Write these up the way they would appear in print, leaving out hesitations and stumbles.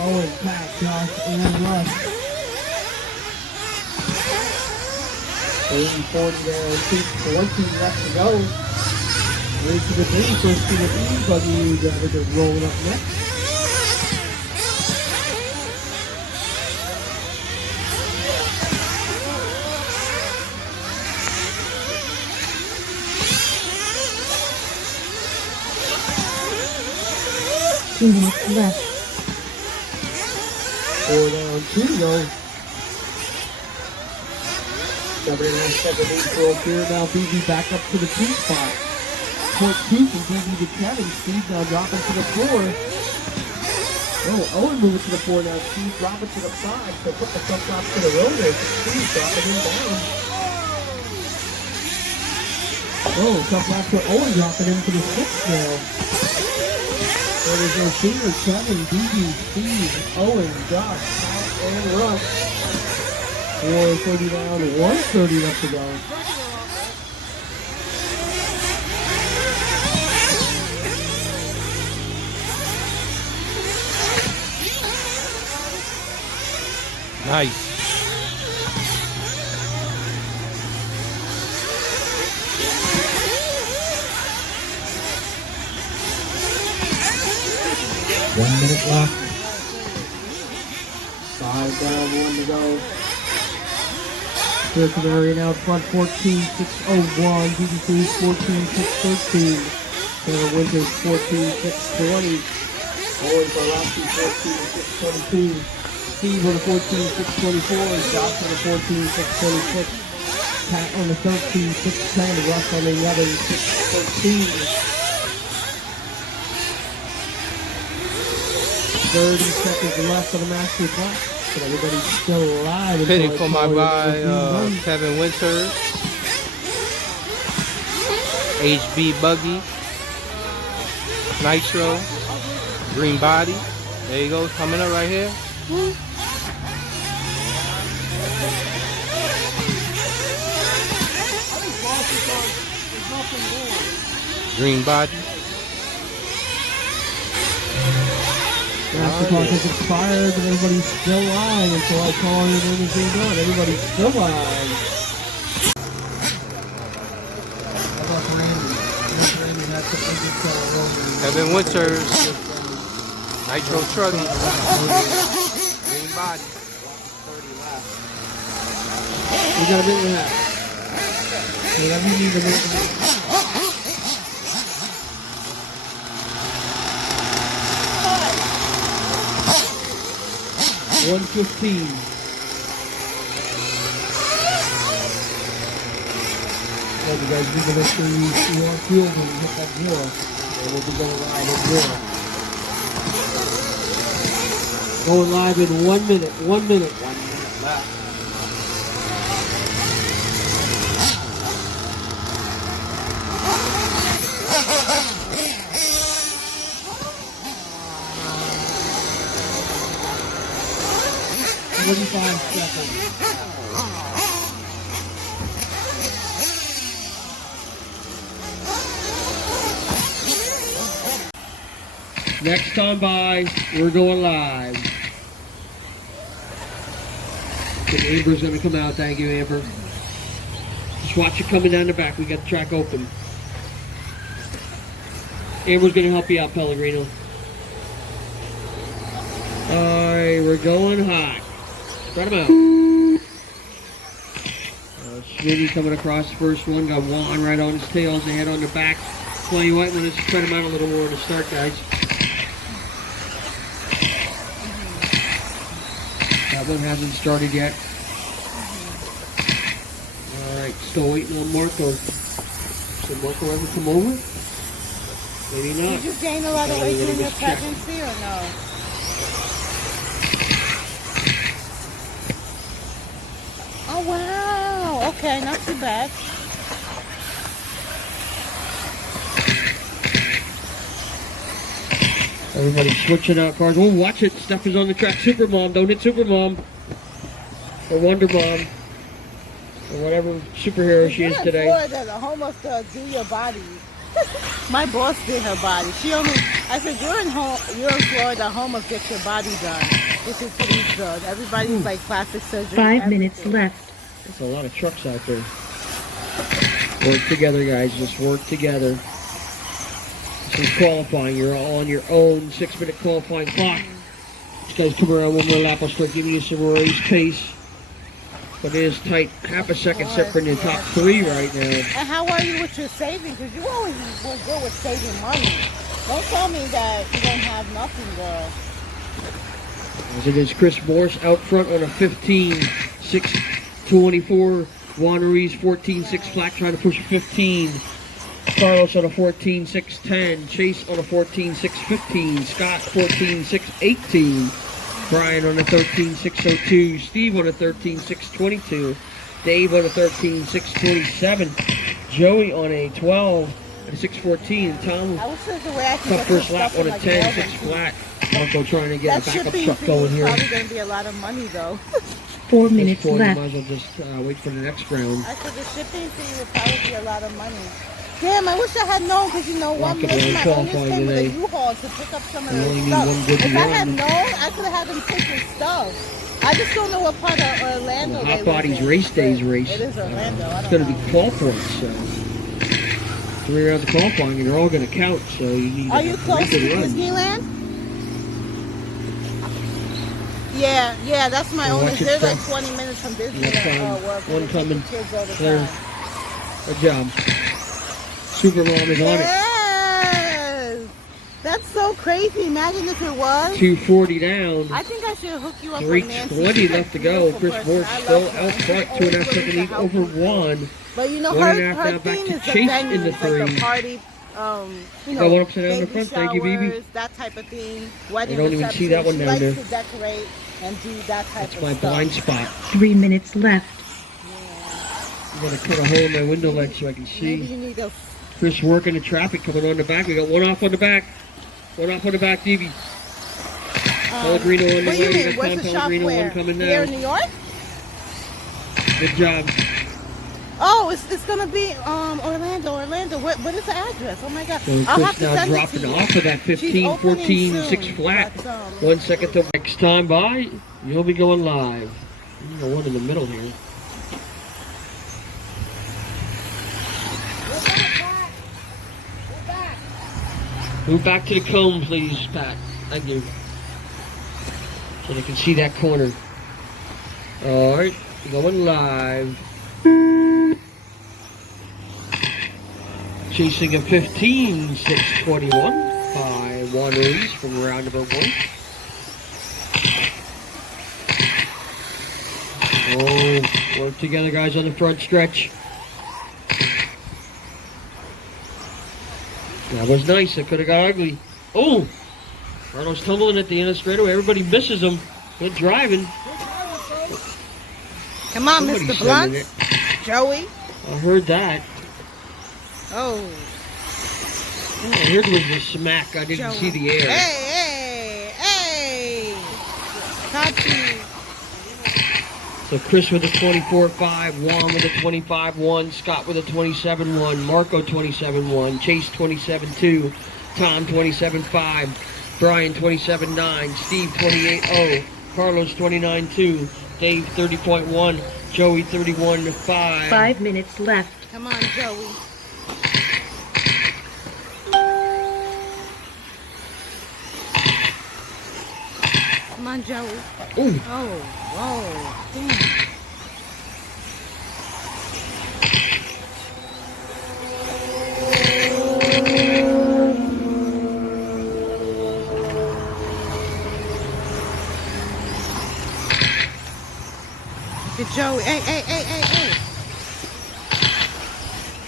Owen, Pat, Josh, and Russ. Waiting for the 14 left to go. Race to the finish, first to the lead, Buggy Driver rolling up next. Left. 4 down, 2 to go. Somebody in second base for O'Keefe. Now BB back up to the 2 spot. Point 2 from BB to Kevin. Steve now dropping to the 4. Oh, Owen moving to the 4 now. Steve dropping to the 5. So put the front top to the road there. Steve dropping him down. Oh, tough lap for Owen dropping him to the 6 now. So there's O'Keefe, Kevin, BB, Steve, Owen, Josh, Pat, and Russ. 4:30 down, 1:30 left to go. Nice. One minute left. 5 down, 1 to go. Cincinnati now front 14-6-01. BBC 14-6-13. Taylor Winters 14-6-20. Owen Barlassi 14-6-22. Steve on the 14-6-24. Josh on the 14-6-26. Pat on the 13-6-10. Russ on the 11-6-13. 30 seconds left of the Masters lap. But everybody's still alive. Pitting for my guy, Kevin Winters. HB Buggy. Nitro. Green Body. There you go, coming up right here. Green Body. Master clock has expired, but everybody's still live until I call it anything done. Everybody's still live. How about Randy? Randy, that's the biggest seller. Kevin Winters. Nitro Trucking. Green Body. 30 left. We got a minute and a half. Whatever you need a minute and a half. 1:15. So you guys need to make sure you are fueled when you hit that 0. And we'll be going live at 0. Going live in 1 minute. 1 minute. 1 minute left. Seconds. Next time by, we're going live. And Amber's gonna come out. Thank you, Amber. Just watch it coming down the back. We got the track open. Amber's gonna help you out, Pellegrino. Alright, we're going hot. Spread them out. Smitty coming across the first one. Got Juan right on his tails. They head on the back. Well, you might want to spread them out a little more to start, guys. That one hasn't started yet. Alright, still waiting on Marco. Did Marco ever come over? Maybe not. Did you gain a lot of weight during your pregnancy or no? Oh, wow. Okay, not too bad. Everybody's switching out cars. Oh, watch it. Steph is on the track. Supermom. Don't hit Supermom. Or Wonder Mom. Or whatever superhero she is today. Florida, the home of the Do Your Body. My boss did her body. I said, you're in Florida, home of Get Your Body Done. This is what he does. Everybody's like plastic surgery. 5 minutes left. There's a lot of trucks out there. Work together, guys. Just work together. This is qualifying. You're all on your own 6-minute qualifying clock. These guys come around one more lap. I'll start giving you some race pace. But it is tight. Half a second separating the top 3 right now. And how are you with your saving? Because you always were good with saving money. Don't tell me that you don't have nothing, girl. As it is Chris Morse out front on a 15.624. Juan Ruiz 14.6 flat trying to push a 15. Carlos on a 14.610. Chase on a 14.615. Scott 14.618. Brian on a 13.602. Steve on a 13.622. Dave on a 13.627. Joey on a 12.614. Tom I wish there's a way I can tough get first this lap stuff on in a like 10.6 Melbourne. flat. Marco trying to get That a backup shipping truck fee going is here. probably going to be a lot of money, though. 4 This minutes point, left. might as well just wait for the next round. I said the shipping fee would probably be a lot of money. Damn, I wish I had known, because you know what, Rocket Melissa, Man my owners qualifying came with a today. U-Haul to pick up some of You their only need stuff. one good If I had run. known, I could have had them take their stuff. I just don't know what part of Orlando Well, they Hot live Bodies in. race days race. It is Orlando, I It's don't going to know. be 12 points, so 3 rounds of qualifying, and they're all going to count. So you need Are a you close to pretty good run. Disneyland? Yeah, that's my Well, owners. watch it, They're like Steph. 20 minutes from Next Disneyland. time, Work. one They take coming. the kids all the There. time. Good job. Supermom is on it. Yes! That's so crazy. Imagine if it was. 240 down. I think I should hook you up with Nancy. 320 She's a left to go. beautiful Chris person. Moore I still love her. out She's front. always 2.5 willing second to lead help over people. one. But you know, 1.5 her now back thing to is the Chase venue, in the like the three. party, you Got know, one upside down in the baby front. Thank you, Bibi. showers, that type of thing. Wedding I don't even see that one receptions. down She there. likes to decorate and do that type That's of my stuff. blind spot. 3 minutes left. I'm going to cut a hole in my window ledge so I can Maybe see. you need a. Chris working the traffic coming on the back. We got one off on the back. One off on the back, Divi. Pellegrino on the What do you way. mean? Next Where's time, the shop Pellegrino where? one coming Here in now. New York? Good job. Oh, it's gonna be Orlando. What is the address? Oh my God! So I'll have Chris to now send it to dropping you. off of that She's 15, opening 14, soon, 6 flat. but, 1 second till next time by. You'll be going live. You got one in the middle here. We're back, Pat. We're back. Move back to the cone, please, Pat. Thank you. So they can see that corner. All right, going live. Chasing a 15.621 by Juan Ruiz from roundabout 1. Oh, work together, guys, on the front stretch. That was nice. It could have got ugly. Oh, Carlos tumbling at the end of the straightaway. Everybody misses him. Good driving. Come on, Somebody Mr. said Blunt. it. Joey. I heard that. Oh. I heard it was a smack. I didn't Joey. see the air. Hey. Tati. So Chris with a 24.5, Juan with a 25.1, Scott with a 27.1, Marco 27.1, Chase 27.2, Tom 27.5, Brian 27.9, Steve 28.0, Carlos 29.2, Dave 30.1, Joey 31.5. 5 minutes left. Come on, Joey. Come on, Joey. Ooh, Oh, whoa. Damn. Look at Joey. Hey.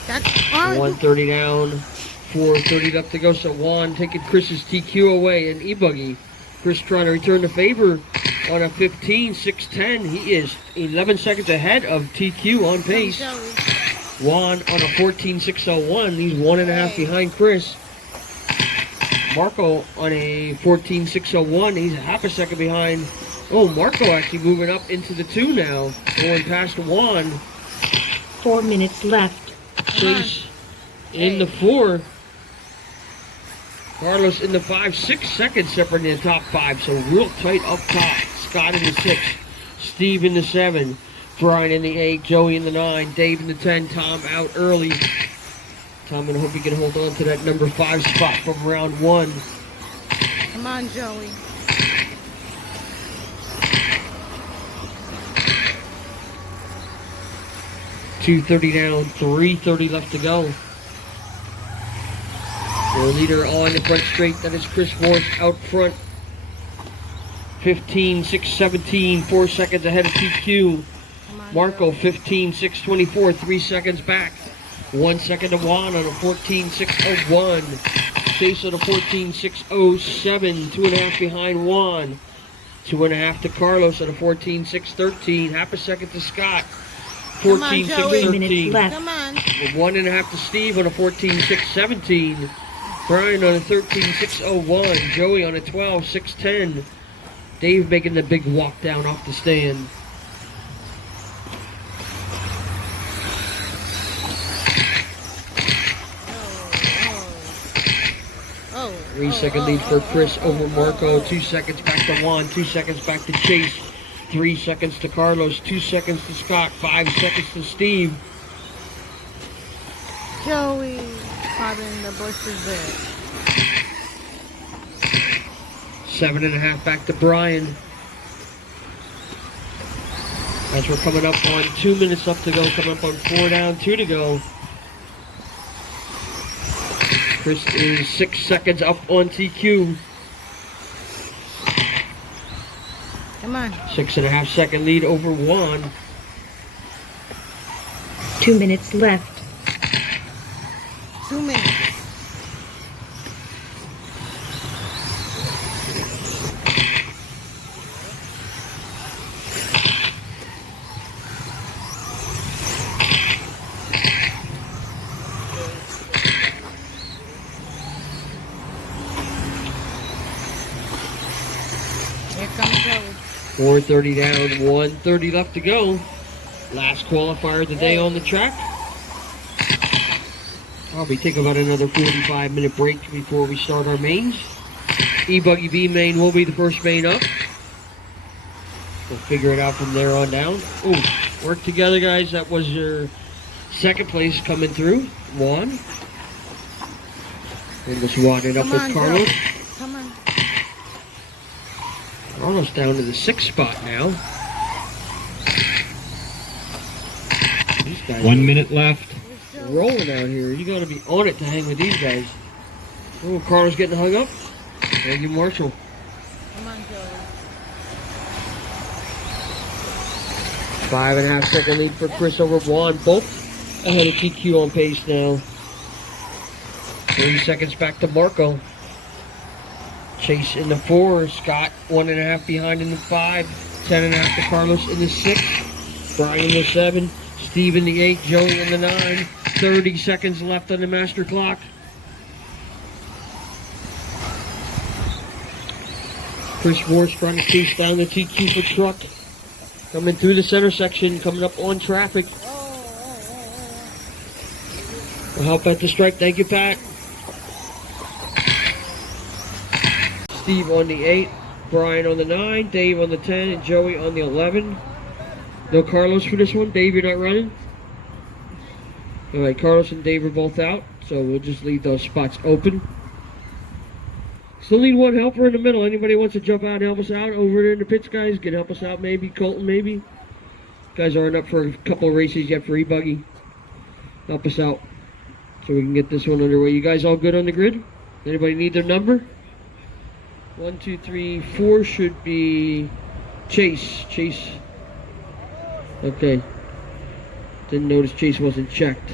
That's orange. 130 down, 430 left to go. So Juan taking Chris's TQ away in E-Buggy. Chris trying to return the favor on a 15.610. He is 11 seconds ahead of TQ on pace. Joey. Juan on a 14.601. He's 1.5 behind Chris. Marco on a 14.601. He's half a second behind. Oh, Marco actually moving up into the 2 now. Going past Juan. 4 minutes left. Chase in the 4. Carlos in the 5, 6 seconds separating the top 5, so real tight up top. Scott in the 6, Steve in the 7, Brian in the 8, Joey in the 9, Dave in the 10, Tom out early. Tom, I hope he can hold on to that number 5 spot from round 1. Come on, Joey. .230 down, 3:30 left to go. Their leader on the front straight, that is Chris Morris out front. 15, 6, 17, 4 seconds ahead of TQ. Come on, Marco, Joey. 15, 6, 24, 3 seconds back. 1 second to Juan on a 14, 601. Chase on a 14, 607. 2.5 behind Juan. 2.5 to Carlos at a 14, 613. Half a second to Scott. Come on, 14, Joey. 3 minutes 613. left. Come on. 1.5 to Steve on a 14, 617. Brian on a 13, 601. Joey on a 12, 610. Dave making the big walk down off the stand. Oh. 3-second lead for Chris over Marco. 2 seconds back to Juan. 2 seconds back to Chase. 3 seconds to Carlos. 2 seconds to Scott. 5 seconds to Steve. Joey. Caught in the bushes there. 7.5 back to Brian. As we're coming up on 2 minutes left to go. Coming up on 4 down, 2 to go. Chris is 6 seconds up on TQ. Come on. 6.5 second lead over Juan. 2 minutes left. 2 minutes. Here comes Joey. 4:30 down, 1:30 left to go. Last qualifier of the day on the track. Probably take about another 45-minute break before we start our mains. E-Buggy B main will be the first main up. We'll figure it out from there on down. Ooh, work together, guys. That was your second place coming through. Juan. And just winding up Come with on, Carlos. Joey. Come on. Carlos down to the 6th spot now. These guys 1 minute left. are rolling out here. You got to be on it to hang with these guys. Oh, Carlos getting hung up. Thank you, Marshall. Come on, Joey. 5.5 second lead for Chris over Juan. Both ahead of TQ on pace now. 3 seconds back to Marco. Chase in the 4. Scott 1.5 behind in the 5. 10.5 to Carlos in the 6. Brian in the 7. Steve in the 8. Joey in the 9. 30 seconds left on the master clock. Chris Morse trying to chase down the TQ for truck. Coming through the center section, coming up on traffic. We'll help at the stripe. Thank you, Pat. Steve on the 8, Brian on the 9, Dave on the 10, and Joey on the 11. No Carlos for this one. Dave, you're not running? All right, Carlos and Dave are both out, so we'll just leave those spots open. Still need one helper in the middle. Anybody wants to jump out and help us out over there in the pits, guys? Can help us out, maybe. Colton, maybe. Guys aren't up for a couple of races yet for E-Buggy. Help us out so we can get this one underway. You guys all good on the grid? Anybody need their number? 1, 2, 3, 4 should be Chase. Chase. Okay. Didn't notice Chase wasn't checked.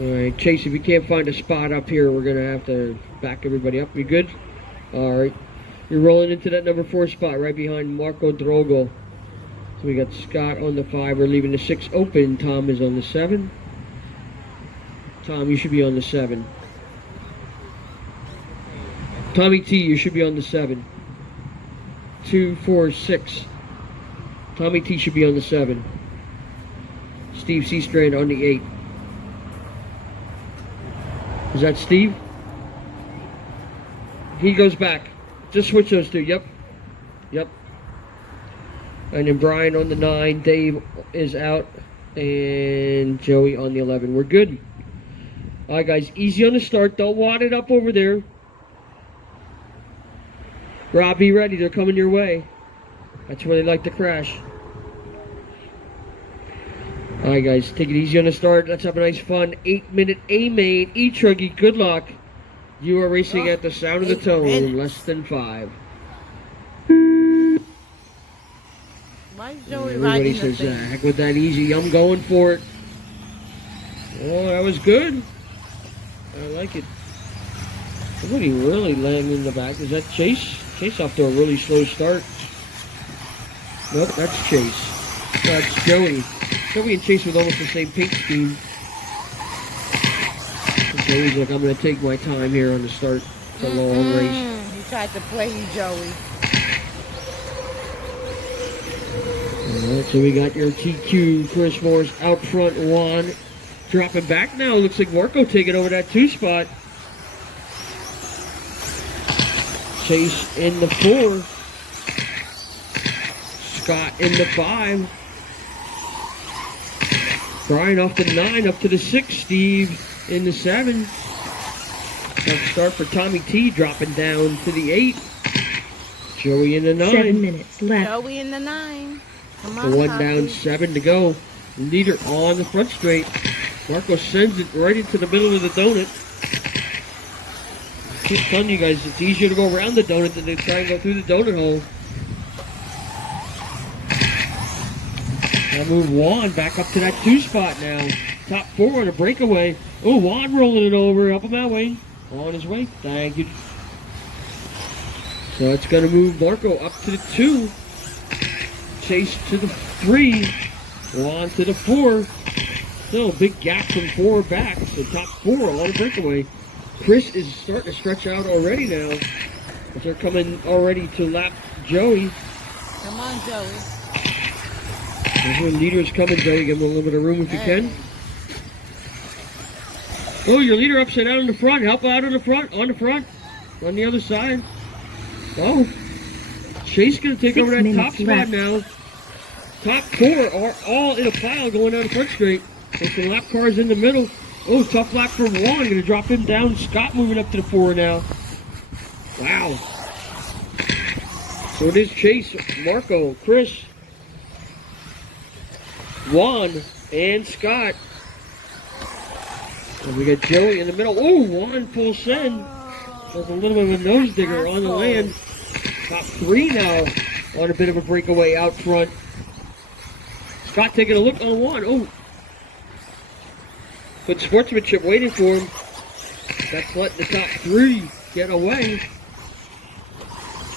Alright, Chase, if you can't find a spot up here, we're going to have to back everybody up. You good? Alright. You're rolling into that number 4 spot right behind Marco Drogo. So we got Scott on the 5. We're leaving the 6 open. Tom is on the 7. Tom, you should be on the 7. Tommy T, you should be on the 7. 2, 4, 6. Tommy T should be on the 7. Steve Seastrand on the 8. Is that Steve? He goes back. Just switch those two. Yep. Yep. And then Brian on the 9. Dave is out. And Joey on the 11. We're good. All right, guys. Easy on the start. Don't wad it up over there. Rob, be ready. They're coming your way. That's where they like to crash. All right, guys. Take it easy on the start. Let's have a nice fun 8-minute A-main. E-Truggy, good luck. You are racing at the sound of the tone. Less than 5. Why is Joey Everybody riding the says, thing? heck with that easy. I'm going for it. Oh, that was good. I like it. Somebody really landing in the back. Is that Chase? Chase off to a really slow start. Nope, that's Chase. That's Joey. Joey and Chase with almost the same paint scheme. Joey's like, I'm going to take my time here on the start. It's a long race. He tried to play you, Joey. Alright, so we got your TQ, Chris Morris out front, Juan dropping back now. Looks like Marco taking over that 2 spot. Chase in the 4. Scott in the 5. Brian off the 9, up to the 6. Steve in the 7. Tough start for Tommy T, dropping down to the 8. Joey in the 9. 7 minutes left. Joey in the 9. Come on, The 1 Poppy. down, 7 to go. Leader on the front straight. Marco sends it right into the middle of the donut. Keep telling you guys, it's easier to go around the donut than to try and go through the donut hole. Now move Juan back up to that 2 spot now. Top 4 on a breakaway. Oh, Juan rolling it over. Help him out, Wayne. On his way. Thank you. So it's going to move Marco up to the 2. Chase to the 3. Juan to the 4. Still a big gap from 4 back. So top 4 on a breakaway. Chris is starting to stretch out already now. But they're coming already to lap Joey. Come on, Joey. There's your leader's coming, Joey. Give him a little bit of room if you can. Oh, your leader upside down in the front. Help out on the front. On the front. On the other side. Oh. Chase going to take 6 over that top minutes spot left. now. Top 4 are all in a pile going down the front straight. With some lap cars in the middle. Oh, tough lap for Juan. Going to drop him down. Scott moving up to the 4 now. Wow. So it is Chase, Marco, Chris, Juan, and Scott. And we got Joey in the middle. Oh, Juan full send. There's a little bit of a nose digger on the land. Top 3 now on a bit of a breakaway out front. Scott taking a look on Juan. Oh. Good sportsmanship waiting for him. That's letting the top 3 get away.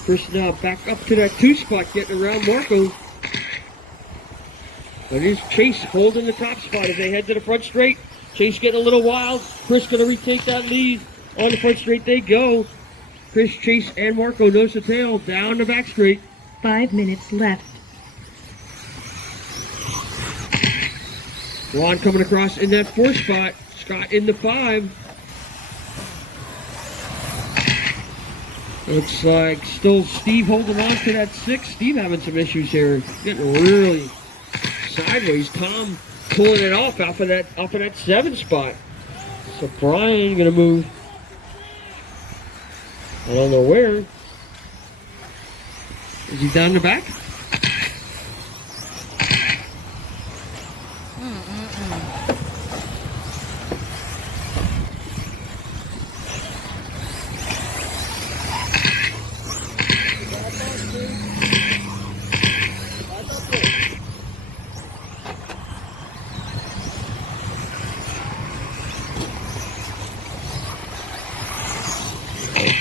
Chris now back up to that 2 spot, getting around Marco. But it is Chase holding the top spot as they head to the front straight. Chase getting a little wild. Chris going to retake that lead. On the front straight they go. Chris, Chase, and Marco nose to tail down the back straight. 5 minutes left. Juan coming across in that 4 spot. Scott in the 5. Looks like still Steve holding on to that 6. Steve having some issues here. Getting really sideways. Tom pulling it off of that 7 spot. So Brian gonna move. I don't know where. Is he down the back?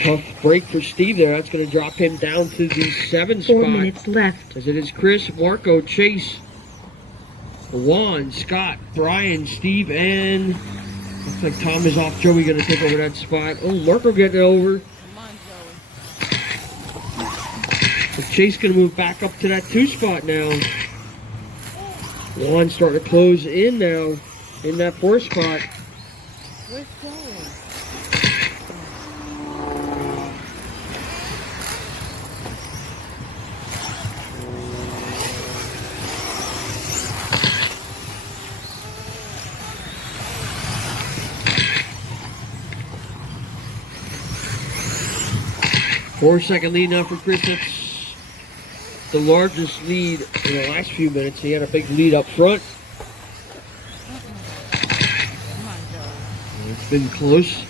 Tough break for Steve there. That's going to drop him down to the 7 4 spot. minutes left. As it is Chris, Marco, Chase, Juan, Scott, Brian, Steve, and looks like Tom is off. Joey going to take over that spot. Oh, Marco getting it over. Come on, Joey. So Chase going to move back up to that 2 spot now. Juan starting to close in now in that 4 spot. Where's Joey? 4-second lead now for Chris. That's the largest lead in the last few minutes. He had a big lead up front. Come on, Joey. It's been close.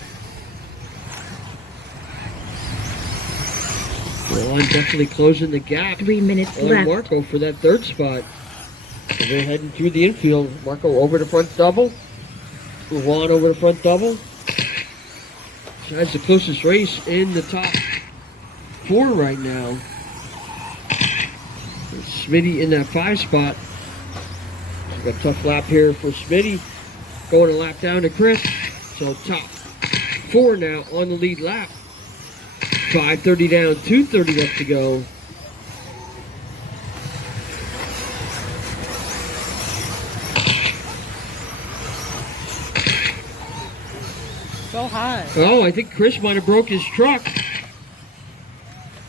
Well, I'm definitely closing the gap 3 minutes on left. Marco for that third spot. So they're heading through the infield. Marco over the front double. Juan over the front double. That's the closest race in the top 4 right now. Smitty in that 5 spot. Got a tough lap here for Smitty. Going a lap down to Chris. So top 4 now on the lead lap. 5:30 down, 2:30 left to go. So high. Oh, I think Chris might have broke his truck.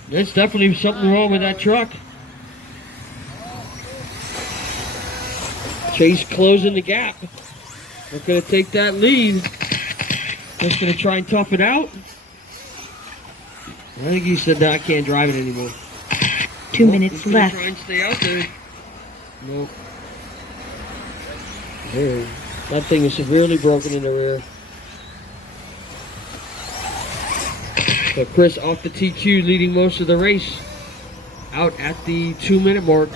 There's definitely something wrong with that truck. Chase closing the gap. They're going to take that lead. Just going to try and tough it out. I think he said, "No, I can't drive it anymore." 2 Nope, minutes he's gonna left. Try and stay out there. Nope. There. That thing is severely broken in the rear. So Chris off the TQ, leading most of the race. Out at the 2-minute mark.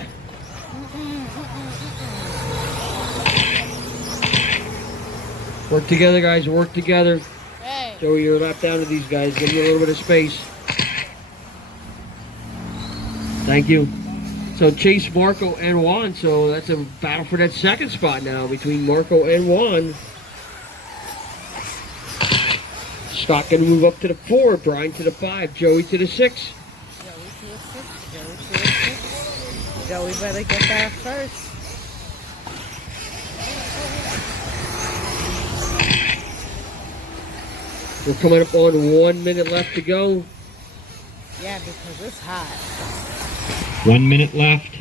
Work together, guys. Work together. Hey. Joey, you're a lap down to these guys. Give them a little bit of space. Thank you. So Chase, Marco, and Juan. So that's a battle for that second spot now between Marco and Juan. Scott going to move up to the 4. Brian to the 5. Joey to the 6. Joey to a 6. Joey to a 6. Joey better get that first. We're coming up on 1 minute left to go. Yeah, because it's hot. 1 minute left.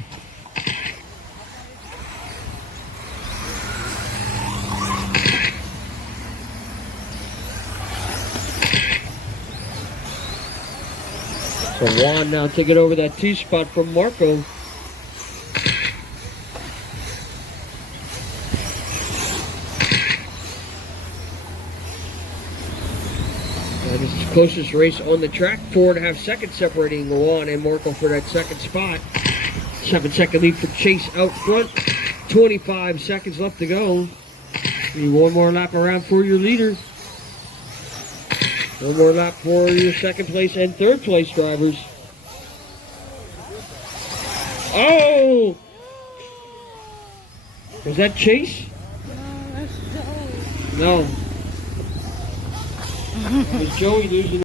So Juan now taking over that 2 spot from Marco. That is the closest race on the track. 4.5 seconds separating Juan and Marco for that second spot. 7-second lead for Chase out front. 25 seconds left to go. Need one more lap around for your leader. One more lap for your second place and third place drivers. Oh! Was that Chase? No, that's Joey. No. It was Joey losing.